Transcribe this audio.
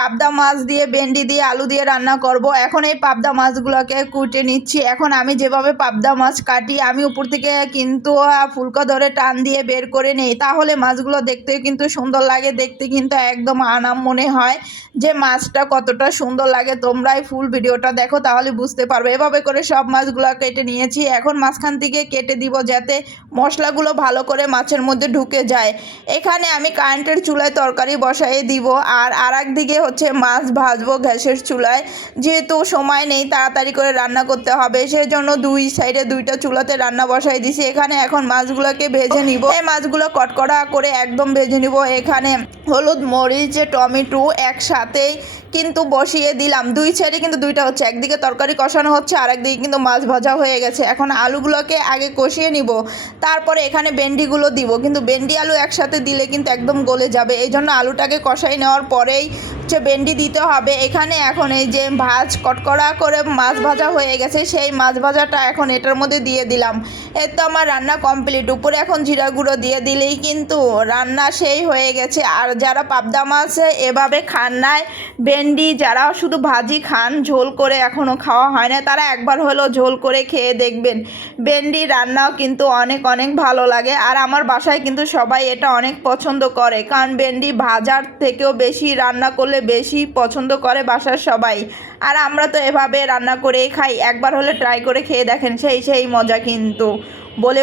পাবদা মাছ দিয়ে ভেন্ডি দিয়ে আলু দিয়ে রান্না করব। এখন এই পাবদা মাছগুলোকে কুটে নিচ্ছি। এখন আমি যেভাবে পাবদা মাছ কাটি, আমি উপর থেকে কিন্তু ফুলকা ধরে টান দিয়ে বের করে নেই, তাহলে মাছগুলো দেখতে কিন্তু সুন্দর লাগে, দেখতে কিন্তু একদম আনাম মনে হয় যে মাছটা কতটা সুন্দর লাগে। তোমরাই ফুল ভিডিওটা দেখো, তাহলে বুঝতে পারবে। এভাবে করে সব মাছগুলো কেটে নিয়েছি। এখন মাঝখান থেকে কেটে দিব যাতে মশলাগুলো ভালো করে মাছের মধ্যে ঢুকে যায়। এখানে আমি কারেন্টের চুলায় তরকারি বসাই দিব, আর এক দিকে হচ্ছে মাছ ভাজবো গ্যাসের চুলায়। যেহেতু সময় নেই, তাড়াতাড়ি করে রান্না করতে হবে, সেজন্য দুই সাইডে দুইটা চুলাতে রান্না বসাই দিছি। এখানে এখন মাছগুলোকে ভেজে নিব। এই মাছগুলো কটকড়া করে একদম ভেজে নিব। এখানে হলুদ মরিচ টমেটো একসাথেই কিন্তু বসিয়ে দিলাম। দুই সাইডে কিন্তু দুইটা হচ্ছে, একদিকে তরকারি কষানো হচ্ছে, আর একদিকে কিন্তু মাছ ভাজা হয়ে গেছে। এখন আলুগুলোকে আগে কষিয়ে নিব, তারপরে এখানে ভেন্ডিগুলো দিব। কিন্তু ভেন্ডি আলু একসাথে দিলে কিন্তু একদম গলে যাবে, এই জন্য আলুটাকে কষাই নেওয়ার পরেই হচ্ছে ভেন্ডি দিতে হবে। এখানে এখন এই যে কটকড়া করে মাছ ভাজা হয়ে গেছে, সেই মাছ ভাজাটা এখন এটার মধ্যে দিয়ে দিলাম। এর তো আমার রান্না কমপ্লিট। উপরে এখন জিরা গুঁড়ো দিয়ে দিলেই কিন্তু রান্না সেই হয়ে গেছে। আর যারা পাবদা মাছ এভাবে খান নাই, ভেন্ডি যারা শুধু ভাজি খান, ঝোল করে এখনও খাওয়া হয় না, তারা একবার হলেও ঝোল করে খেয়ে দেখবেন। ভেন্ডি রান্নাও কিন্তু অনেক অনেক ভালো লাগে। আর আমার বাসায় কিন্তু সবাই এটা অনেক পছন্দ করে, কারণ ভেন্ডি ভাজার থেকেও বেশি রান্না করলে বেশি পছন্দ করে বাসার সবাই। আর আমরা তো এভাবে রান্না করেই খাই। একবার হলে ট্রাই করে খেয়ে দেখেন, সেই মজা কিন্তু বলে